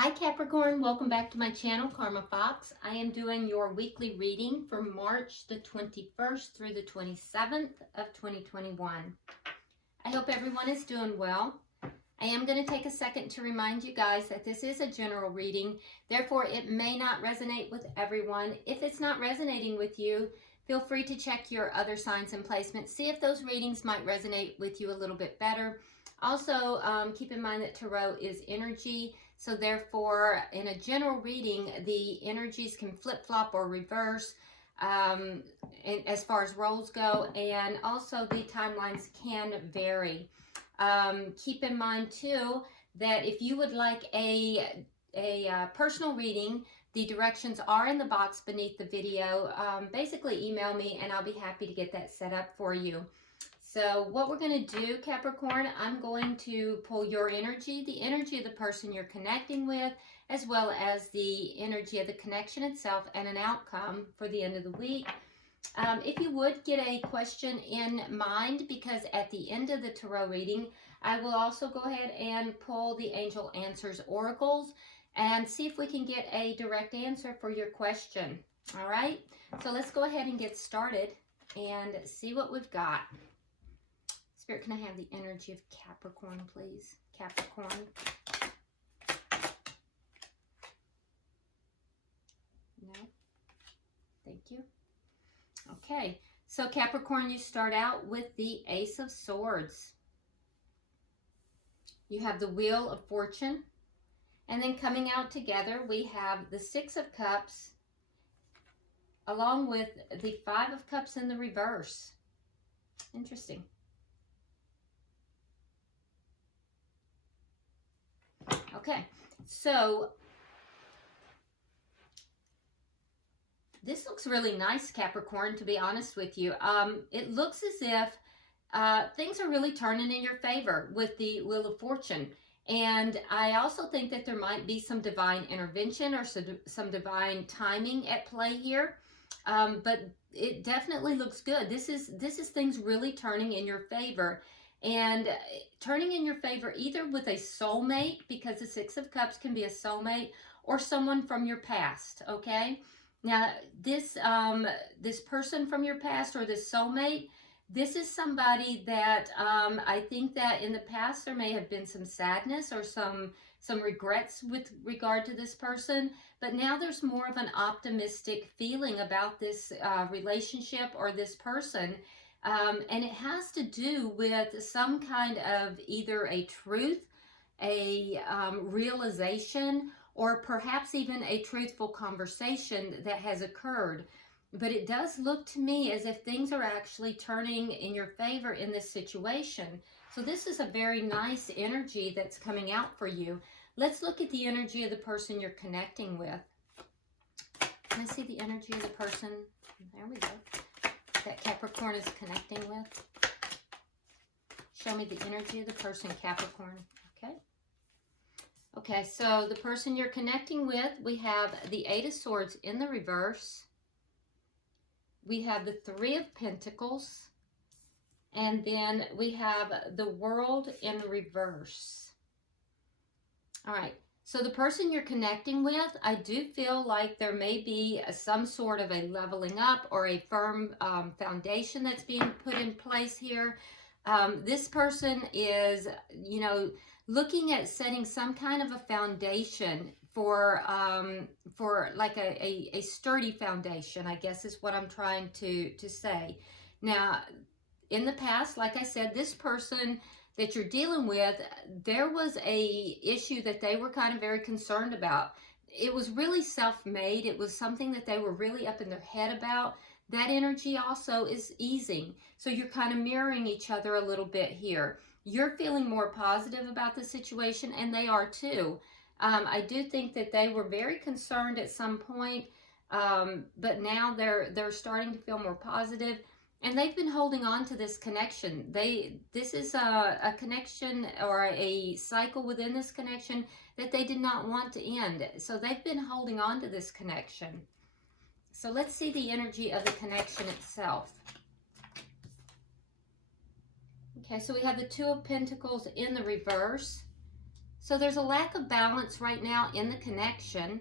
Hi Capricorn, welcome back to my channel, Karma Fox. I am doing your weekly reading for March the 21st through the 27th of 2021. I hope everyone is doing well. I am going to take a second to remind you guys that this is a general reading, therefore it may not resonate with everyone. If it's not resonating with you, feel free to check your other signs and placements, see if those readings might resonate with you a little bit better. Also, keep in mind that Tarot is energy, so therefore in a general reading, the energies can flip-flop or reverse as far as roles go, and also the timelines can vary. Keep in mind too that if you would like a personal reading, the directions are in the box beneath the video. Basically email me and I'll be happy to get that set up for you. So what we're going to do, Capricorn, I'm going to pull your energy, the energy of the person you're connecting with, as well as the energy of the connection itself and an outcome for the end of the week. If you would get a question in mind, because at the end of the tarot reading, I will also go ahead and pull the Angel Answers Oracles and see if we can get a direct answer for your question. All right, so let's go ahead and get started and see what we've got. Spirit, can I have the energy of Capricorn, please? Capricorn. No. Thank you. Okay, so Capricorn, you start out with the Ace of Swords. You have the Wheel of Fortune. And then coming out together, we have the Six of Cups, along with the Five of Cups in the reverse. Interesting. Okay, so this looks really nice, Capricorn, to be honest with you. It looks as if things are really turning in your favor with the Wheel of Fortune. And I also think that there might be some divine intervention or some divine timing at play here. But it definitely looks good. This is things really turning in your favor. And turning in your favor either with a soulmate, because the Six of Cups can be a soulmate, or someone from your past, okay? Now, this person from your past or this soulmate, this is somebody that I think that in the past there may have been some sadness or some regrets with regard to this person, but now there's more of an optimistic feeling about this relationship or this person. And it has to do with some kind of either a truth, a realization, or perhaps even a truthful conversation that has occurred. But it does look to me as if things are actually turning in your favor in this situation. So this is a very nice energy that's coming out for you. Let's look at the energy of the person you're connecting with. Can I see the energy of the person? There we go. That Capricorn is connecting with. Show me the energy of the person, Capricorn. Okay. Okay, so the person you're connecting with, we have the Eight of Swords in the reverse. We have the Three of Pentacles. And then we have the World in reverse. All right. So the person you're connecting with, I do feel like there may be some sort of a leveling up or a firm foundation that's being put in place here. This person is, you know, looking at setting some kind of a foundation for like a sturdy foundation, I guess is what I'm trying to say. Now, in the past, like I said, this person that you're dealing with, there was a issue that they were kind of very concerned about. It was really self-made. It was something that they were really up in their head about. That energy also is easing. So you're kind of mirroring each other a little bit here. You're feeling more positive about the situation, and they are too. I do think that they were very concerned at some point, but now they're starting to feel more positive. And they've been holding on to this connection. This is a connection or a cycle within this connection that they did not want to end. So they've been holding on to this connection. So let's see the energy of the connection itself. Okay, so we have the Two of Pentacles in the reverse. So there's a lack of balance right now in the connection.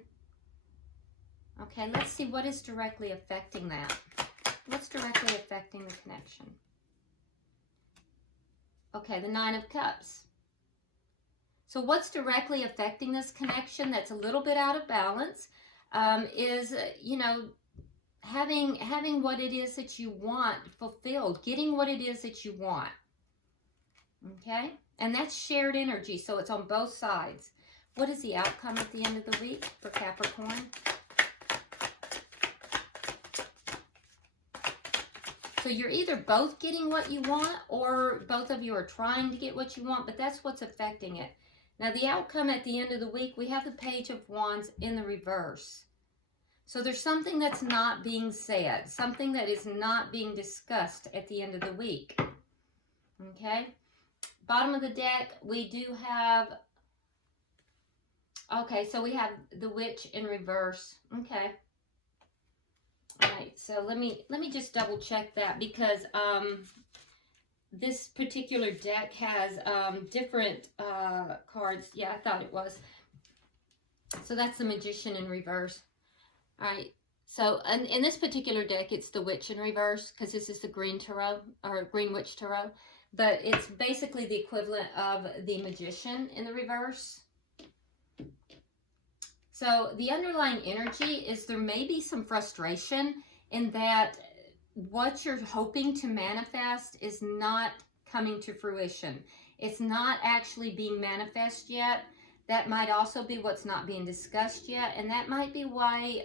Okay, let's see what is directly affecting that. What's directly affecting the connection? Okay, the Nine of Cups. So what's directly affecting this connection that's a little bit out of balance is, you know, having what it is that you want fulfilled, getting what it is that you want. Okay? And that's shared energy, so it's on both sides. What is the outcome at the end of the week for Capricorn? So you're either both getting what you want or both of you are trying to get what you want, but that's what's affecting it. Now, the outcome at the end of the week, we have the Page of Wands in the reverse. So there's something that's not being said, something that is not being discussed at the end of the week. Okay? Bottom of the deck, we do have, okay, so we have the Witch in reverse. Okay. All right, so let me just double check that, because this particular deck has different cards. Yeah, I thought it was. So that's the Magician in reverse. All right, so in this particular deck, it's the Witch in reverse, because this is the Green Tarot, or Green Witch Tarot. But it's basically the equivalent of the Magician in the reverse. So the underlying energy is there may be some frustration in that what you're hoping to manifest is not coming to fruition. It's not actually being manifest yet. That might also be what's not being discussed yet. And that might be why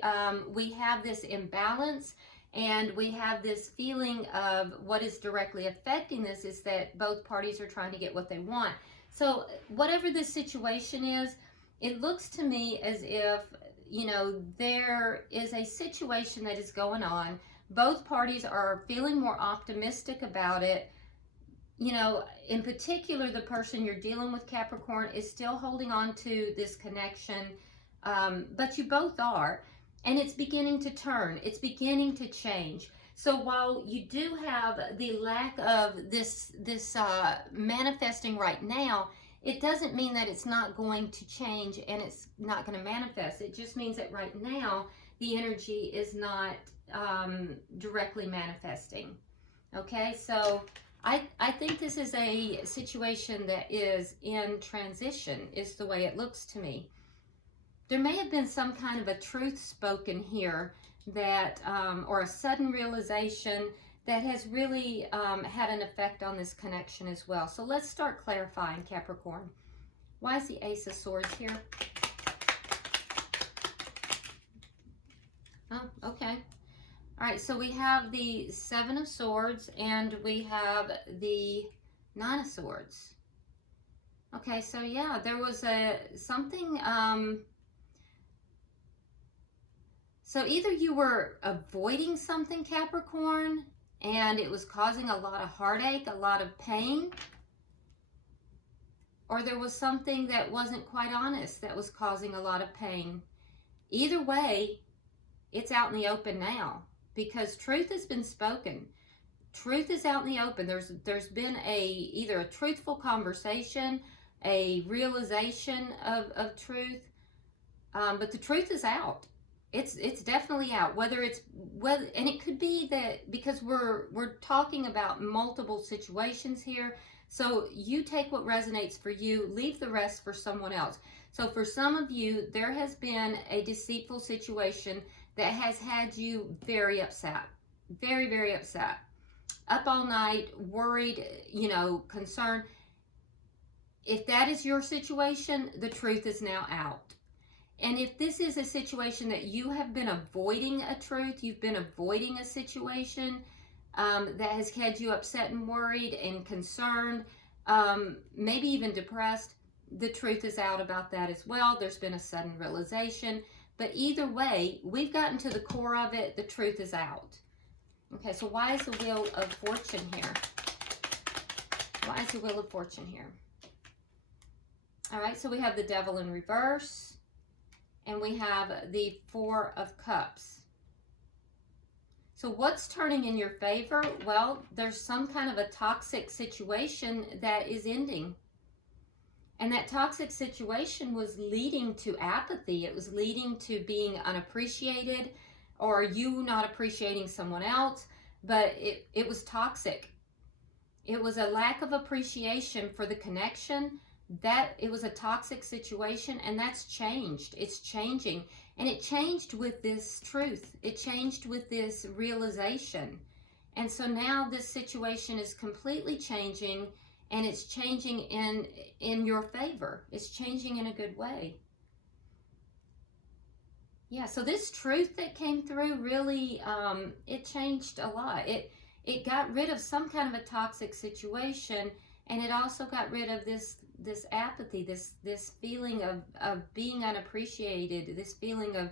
we have this imbalance and we have this feeling of what is directly affecting this is that both parties are trying to get what they want. So whatever this situation is, it looks to me as if, you know, there is a situation that is going on. Both parties are feeling more optimistic about it. You know, in particular, the person you're dealing with, Capricorn, is still holding on to this connection, but you both are. And it's beginning to turn. It's beginning to change. So while you do have the lack of this manifesting right now, it doesn't mean that it's not going to change and it's not going to manifest. It just means that right now the energy is not directly manifesting. Okay, so I think this is a situation that is in transition, is the way it looks to me. There may have been some kind of a truth spoken here that, or a sudden realization that has really had an effect on this connection as well. So let's start clarifying, Capricorn. Why is the Ace of Swords here? Oh, okay. All right, so we have the Seven of Swords and we have the Nine of Swords. Okay, so yeah, there was something, so either you were avoiding something, Capricorn, and it was causing a lot of heartache, a lot of pain, or there was something that wasn't quite honest that was causing a lot of pain. Either way, it's out in the open now because truth has been spoken. Truth is out in the open. There's been either a truthful conversation, a realization of truth, but the truth is out. It's definitely out. And it could be that because we're talking about multiple situations here. So you take what resonates for you, leave the rest for someone else. So for some of you, there has been a deceitful situation that has had you very upset, very, very upset, up all night, worried, you know, concerned. If that is your situation, the truth is now out. And if this is a situation that you have been avoiding a truth, you've been avoiding a situation that has had you upset and worried and concerned, maybe even depressed, the truth is out about that as well. There's been a sudden realization. But either way, we've gotten to the core of it. The truth is out. Okay, so why is the Wheel of Fortune here? Why is the Wheel of Fortune here? All right, so we have the Devil in reverse. And we have the Four of Cups. So what's turning in your favor? Well, there's some kind of a toxic situation that is ending. And that toxic situation was leading to apathy. It was leading to being unappreciated, or you not appreciating someone else, but it was toxic. It was a lack of appreciation for the connection. That it was a toxic situation, and that's changed. It's changing, and it changed with this truth. It changed with this realization. And so now this situation is completely changing, and it's changing in your favor. It's changing in a good way. Yeah, so this truth that came through really, it changed a lot. It got rid of some kind of a toxic situation, and it also got rid of this apathy, this feeling of being unappreciated, this feeling of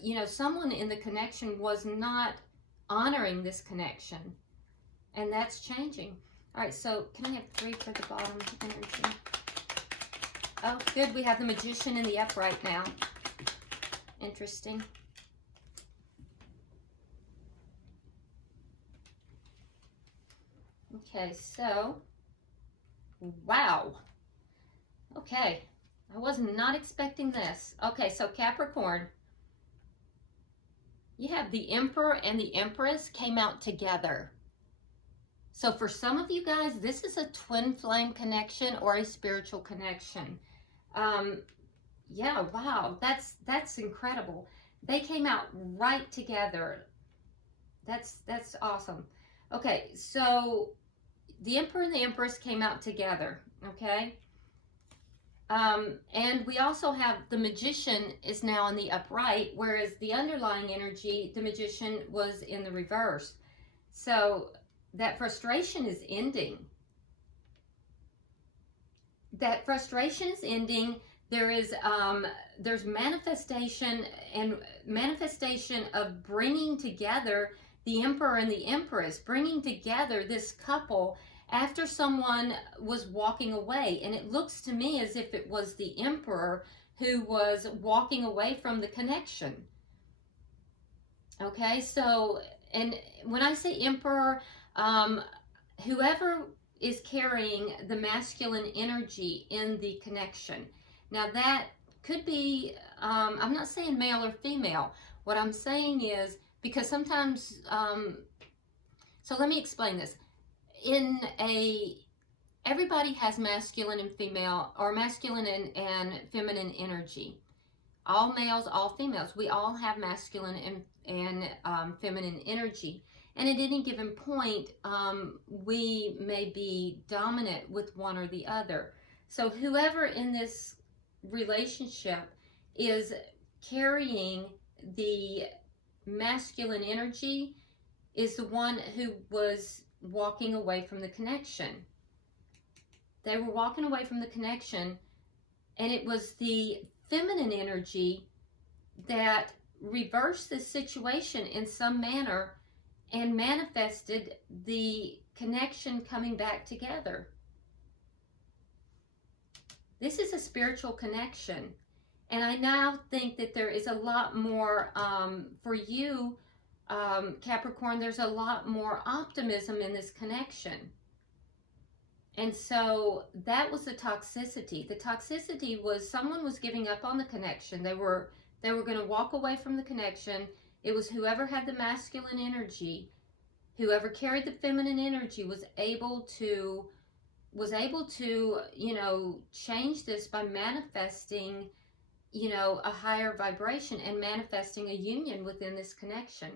you know, someone in the connection was not honoring this connection, and that's changing. All right, so can I have 3 for the bottom energy? Oh, good. We have the Magician in the upright now. Interesting. Okay, so, wow. Okay, I was not expecting this. Okay, so Capricorn, you have the Emperor and the Empress came out together. So for some of you guys, this is a twin flame connection or a spiritual connection. Yeah, wow, that's incredible. They came out right together. That's awesome. Okay, so the Emperor and the Empress came out together, okay? And we also have the Magician is now in the upright, whereas the underlying energy, the Magician, was in the reverse. So that frustration is ending. That frustration is ending. There is there's manifestation of bringing together the Emperor and the Empress, bringing together this couple after someone was walking away. And it looks to me as if it was the Emperor who was walking away from the connection. Okay, so, and when I say Emperor, whoever is carrying the masculine energy in the connection. Now that could be, I'm not saying male or female. What I'm saying is, because sometimes, so let me explain this. Everybody has masculine and female, or masculine and feminine energy. All males, all females, we all have masculine and feminine energy. And at any given point, we may be dominant with one or the other. So whoever in this relationship is carrying the masculine energy is the one who was walking away from the connection. They were walking away from the connection, and it was the feminine energy that reversed the situation in some manner and manifested the connection coming back together. This is a spiritual connection, and I now think that there is a lot more for you, Capricorn. There's a lot more optimism in this connection. And so that was the toxicity. The toxicity was someone was giving up on the connection. They were going to walk away from the connection. It was whoever had the masculine energy, whoever carried the feminine energy was able to, you know, change this by manifesting, you know, a higher vibration and manifesting a union within this connection.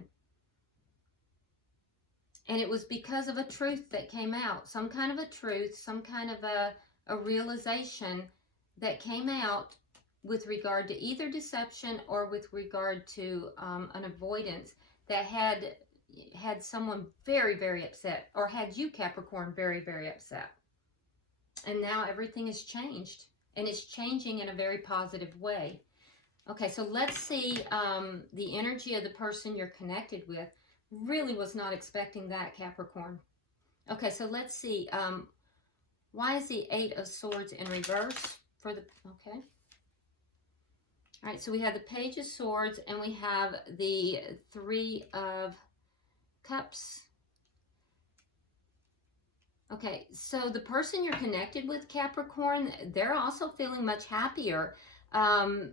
And it was because of a truth that came out, some kind of a truth, some kind of a realization that came out with regard to either deception or with regard to an avoidance that had someone very, very upset, or had you, Capricorn, very, very upset. And now everything has changed, and it's changing in a very positive way. Okay, so let's see the energy of the person you're connected with. Really was not expecting that, Capricorn. Okay, so let's see. Why is the 8 of Swords in reverse for the, okay. All right, so we have the Page of Swords, and we have the 3 of Cups. Okay, so the person you're connected with, Capricorn, they're also feeling much happier. Um,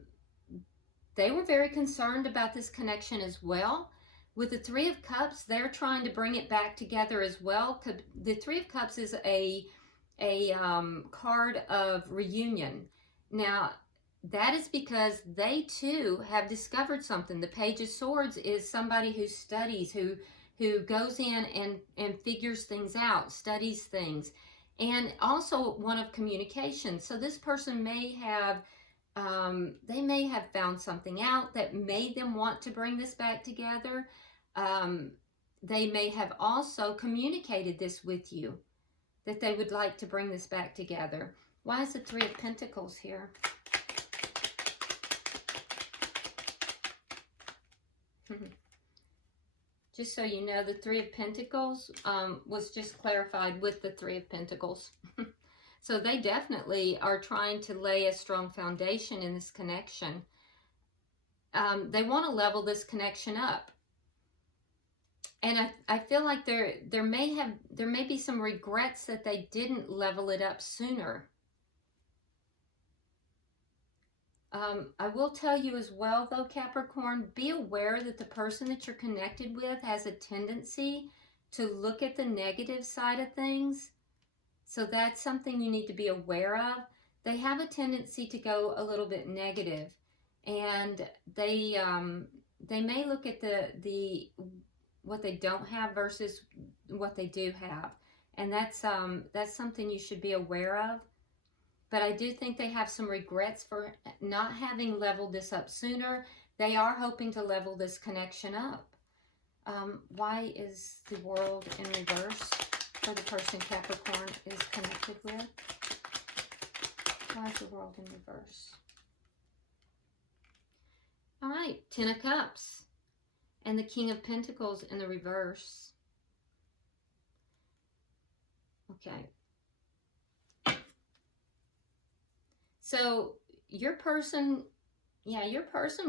they were very concerned about this connection as well. With the Three of Cups, they're trying to bring it back together as well. The Three of Cups is a card of reunion. Now, that is because they too have discovered something. The Page of Swords is somebody who studies, who goes in and figures things out, studies things, and also one of communication. So this person may have they may have found something out that made them want to bring this back together. They may have also communicated this with you, that they would like to bring this back together. Why is the Three of Pentacles here? Just so you know, the Three of Pentacles was just clarified with the Three of Pentacles. So they definitely are trying to lay a strong foundation in this connection. They want to level this connection up. And I feel like there may be some regrets that they didn't level it up sooner. I will tell you as well, though, Capricorn, be aware that the person that you're connected with has a tendency to look at the negative side of things. So that's something you need to be aware of. They have a tendency to go a little bit negative, and they may look at the what they don't have versus what they do have, and that's something you should be aware of. But I do think they have some regrets for not having leveled this up sooner. They are hoping to level this connection up. Why is the World in reverse for the person Capricorn is connected with? Why is the World in reverse? All right, Ten of Cups and the King of Pentacles in the reverse. Okay. So your person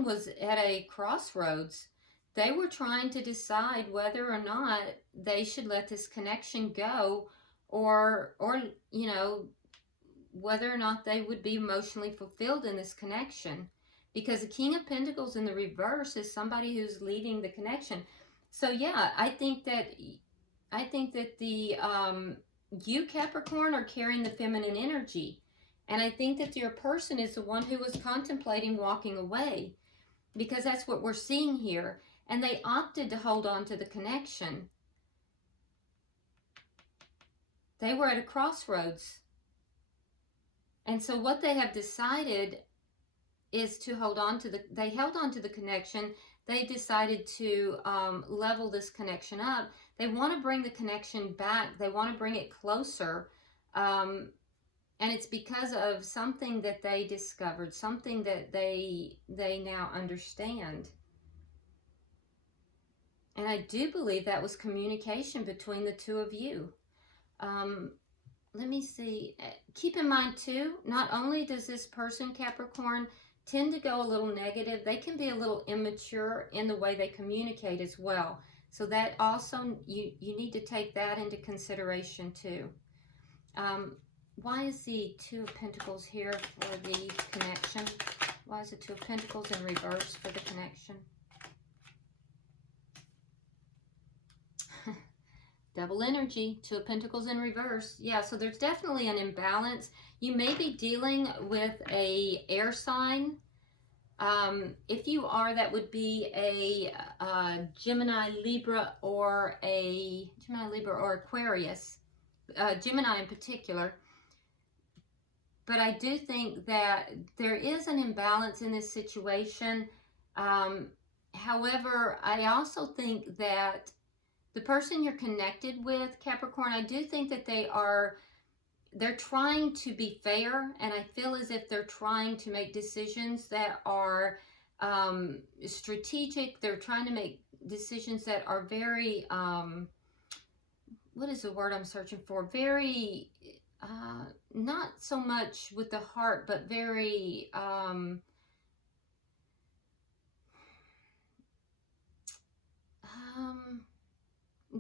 was at a crossroads. They were trying to decide whether or not they should let this connection go, or you know, whether or not they would be emotionally fulfilled in this connection. Because the King of Pentacles in the reverse is somebody who's leading the connection. So yeah, I think that the you, Capricorn, are carrying the feminine energy. And I think that your person is the one who was contemplating walking away, because that's what we're seeing here. And they opted to hold on to the connection. They were at a crossroads. And so what they have decided is to hold on to they held on to the connection. They decided to level this connection up. They want to bring the connection back. They want to bring it closer. And it's because of something that they discovered, something that they now understand. And I do believe that was communication between the two of you. Let me see. Keep in mind, too, not only does this person, Capricorn, tend to go a little negative, they can be a little immature in the way they communicate as well. So that also, you need to take that into consideration, too. Why is the Two of Pentacles here for the connection? Why is the Two of Pentacles in reverse for the connection? Double energy, Two of Pentacles in reverse. Yeah, so there's definitely an imbalance. You may be dealing with a air sign. If you are, that would be a Gemini, Libra, or Aquarius. Gemini in particular. But I do think that there is an imbalance in this situation. However, I also think that the person you're connected with, Capricorn, I do think that they're trying to be fair, and I feel as if they're trying to make decisions that are strategic. They're trying to make decisions that are very, what is the word I'm searching for? Very, not so much with the heart, but very,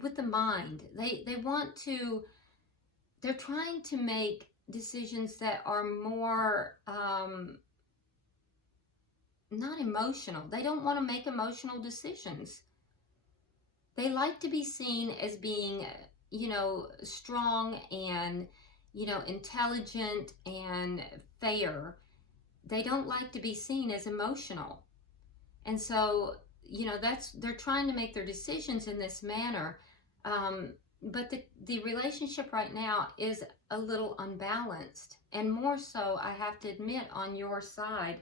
with the mind. They want to they're trying to make decisions that are more not emotional. They don't want to make emotional decisions. They like to be seen as being, you know, strong and, you know, intelligent and fair. They don't like to be seen as emotional. And so, you know, they're trying to make their decisions in this manner. But the relationship right now is a little unbalanced, and more so, I have to admit, on your side.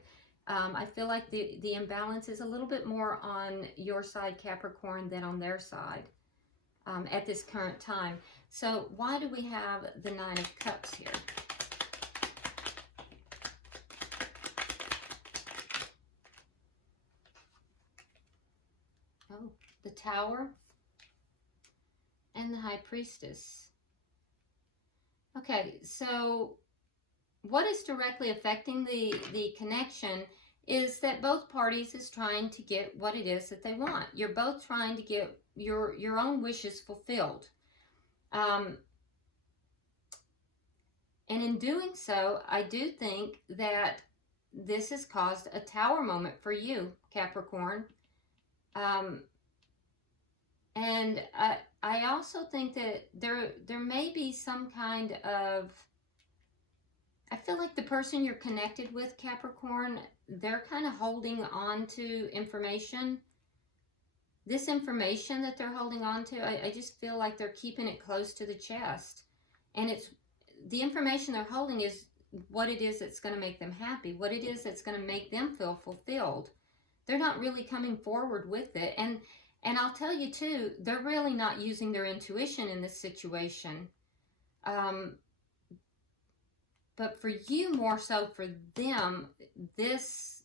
I feel like the imbalance is a little bit more on your side, Capricorn, than on their side at this current time. So why do we have the Nine of Cups here? Oh, the Tower and the High Priestess. Okay, so what is directly affecting the connection is that both parties is trying to get what it is that they want. You're both trying to get your own wishes fulfilled. And in doing so, I do think that this has caused a Tower moment for you, Capricorn. And I also think that there may be some kind of, I feel like the person you're connected with, Capricorn, they're kind of holding on to information. This information that they're holding on to, I just feel like they're keeping it close to the chest. And it's the information they're holding is what it is that's going to make them happy, what it is that's going to make them feel fulfilled. They're not really coming forward with it. And I'll tell you too, they're really not using their intuition in this situation. But for you, more so for them, there's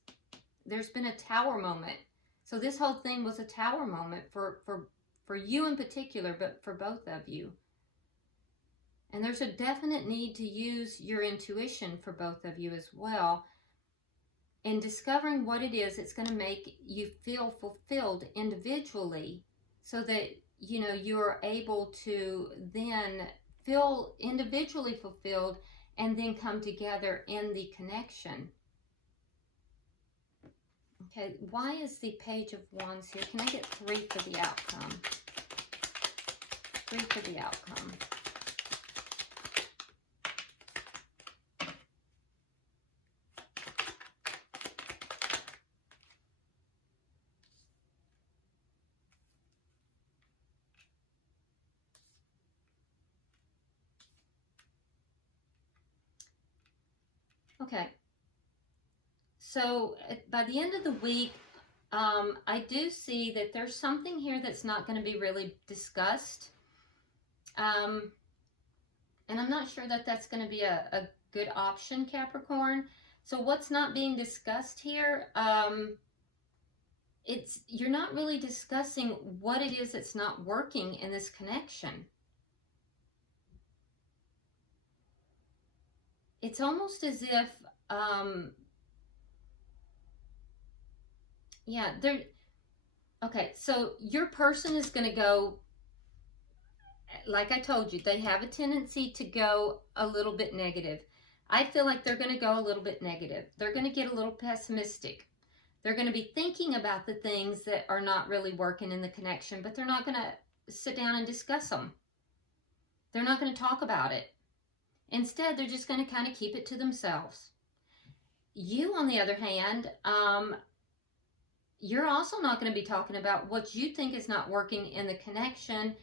been a Tower moment. So this whole thing was a Tower moment for you in particular, but for both of you. And there's a definite need to use your intuition for both of you as well. In discovering what it is that's going to make you feel fulfilled individually, so that, you know, you're able to then feel individually fulfilled and then come together in the connection. Okay, why is the Page of Wands here? Can I get 3 for the outcome? 3 for the outcome. Okay, so by the end of the week, I do see that there's something here that's not going to be really discussed. And I'm not sure that that's going to be a good option, Capricorn. So what's not being discussed here? You're not really discussing what it is that's not working in this connection. It's almost as if, yeah, okay, so your person is going to go, like I told you, they have a tendency to go a little bit negative. I feel like they're going to go a little bit negative. They're going to get a little pessimistic. They're going to be thinking about the things that are not really working in the connection, but they're not going to sit down and discuss them. They're not going to talk about it. Instead, they're just going to kind of keep it to themselves. You, on the other hand, you're also not going to be talking about what you think is not working in the connection,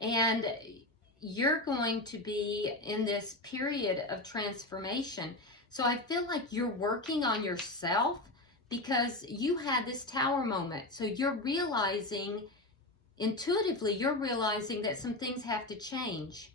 and you're going to be in this period of transformation. So I feel like you're working on yourself because you had this Tower moment. So you're realizing, intuitively, you're realizing that some things have to change.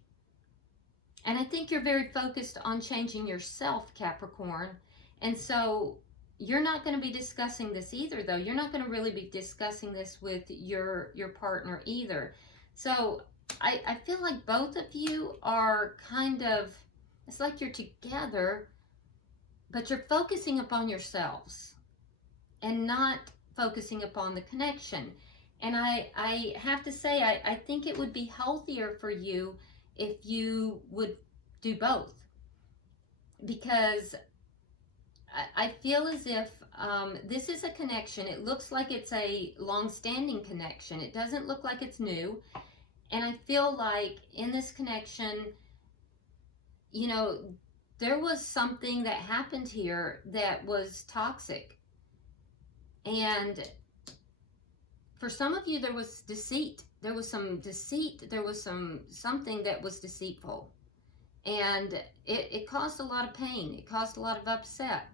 And I think you're very focused on changing yourself, Capricorn. And so you're not going to be discussing this either, though. You're not going to really be discussing this with your partner either. So I feel like both of you are kind of, it's like you're together, but you're focusing upon yourselves and not focusing upon the connection. And I have to say, I think it would be healthier for you if you would do both, because I feel as if this is a connection. It looks like it's a long-standing connection. It doesn't look like it's new. And I feel like in this connection, you know, there was something that happened here that was toxic. And for some of you, there was deceit. There was some deceit. There was something that was deceitful. And it caused a lot of pain. It caused a lot of upset.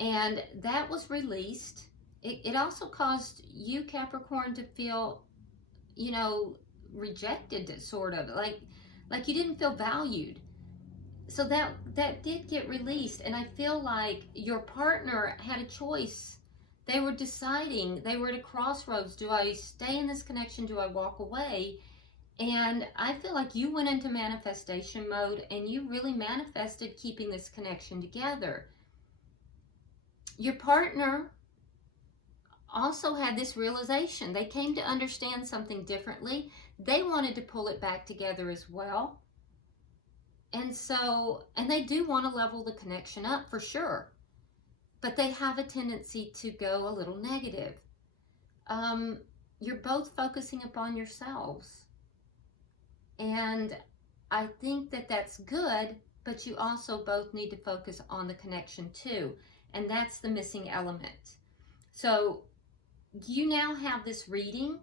And that was released. It also caused you, Capricorn, to feel, you know, rejected, sort of. Like you didn't feel valued. So that did get released. And I feel like your partner had a choice. They were deciding. They were at a crossroads. Do I stay in this connection? Do I walk away? And I feel like you went into manifestation mode and you really manifested keeping this connection together. Your partner also had this realization. They came to understand something differently. They wanted to pull it back together as well. And so, and they do want to level the connection up for sure. But they have a tendency to go a little negative. You're both focusing upon yourselves. And I think that that's good, but you also both need to focus on the connection too. And that's the missing element. So you now have this reading,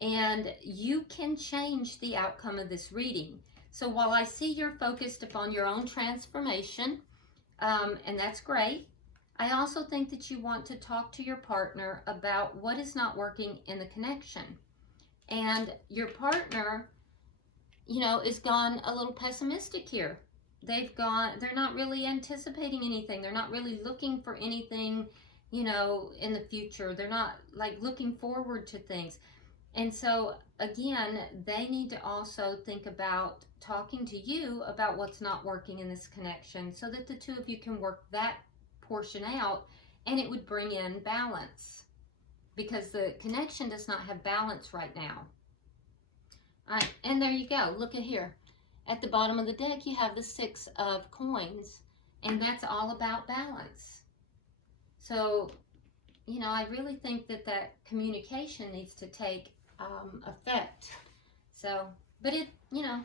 and you can change the outcome of this reading. So while I see you're focused upon your own transformation, and that's great, I also think that you want to talk to your partner about what is not working in the connection. And your partner, you know, is gone a little pessimistic here. They're not really anticipating anything. They're not really looking for anything, you know, in the future. They're not like looking forward to things. And so again, they need to also think about talking to you about what's not working in this connection, so that the two of you can work that portion out, and it would bring in balance, because the connection does not have balance right now. All right, and there you go. Look at here. At the bottom of the deck, you have the 6 of coins, and that's all about balance. So, you know, I really think that communication needs to take effect. So, but it, you know,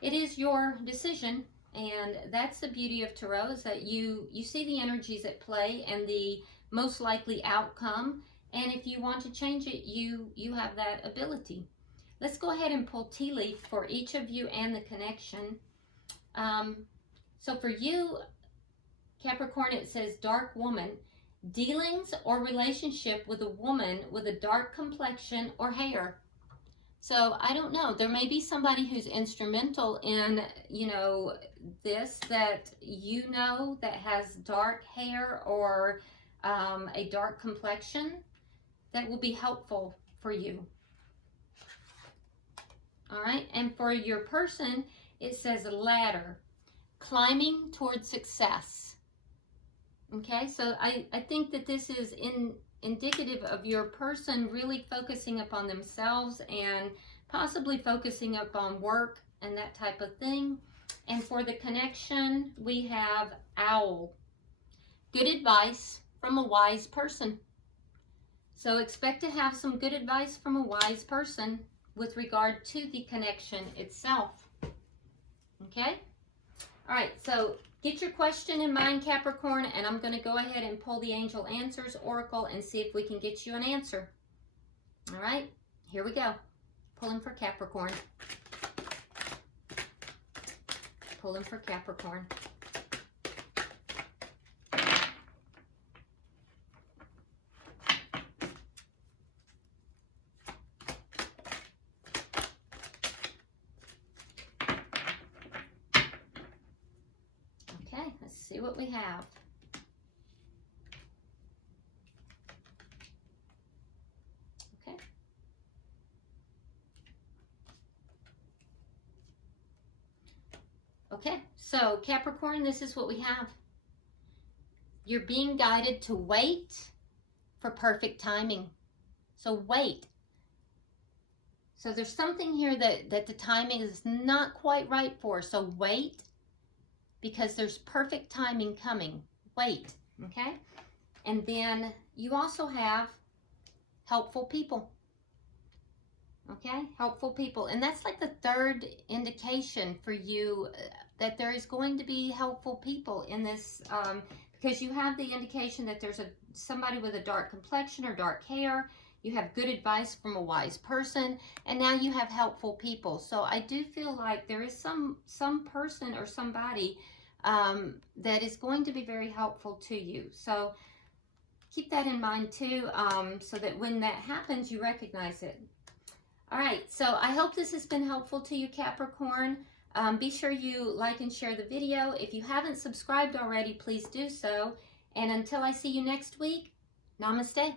it is your decision, and that's the beauty of Tarot, is that you see the energies at play and the most likely outcome, and if you want to change it, you have that ability. Let's go ahead and pull tea leaf for each of you and the connection. So for you, Capricorn, it says dark woman, dealings or relationship with a woman with a dark complexion or hair. So I don't know, there may be somebody who's instrumental in, you know, this, that you know, that has dark hair or a dark complexion, that will be helpful for you. All right, and for your person, it says a ladder, climbing towards success. Okay, so I think that this is indicative of your person really focusing upon themselves and possibly focusing upon work and that type of thing. And for the connection, we have owl, good advice from a wise person. So expect to have some good advice from a wise person with regard to the connection itself. Okay? All right, so get your question in mind, Capricorn, and I'm going to go ahead and pull the Angel Answers Oracle and see if we can get you an answer. All right, here we go. Pulling for Capricorn. Pulling for Capricorn. Let's see what we have. Okay. Okay, so Capricorn, this is what we have. You're being guided to wait for perfect timing. So wait. So there's something here that the timing is not quite right for. So wait because there's perfect timing coming. Wait, okay? And then you also have helpful people. Okay, helpful people. And that's like the third indication for you that there is going to be helpful people in this, because you have the indication that there's somebody with a dark complexion or dark hair. You have good advice from a wise person, and now you have helpful people. So I do feel like there is some person or somebody that is going to be very helpful to you. So keep that in mind too, so that when that happens, you recognize it. All right, so I hope this has been helpful to you, Capricorn. Be sure you like and share the video. If you haven't subscribed already, please do so. And until I see you next week, namaste.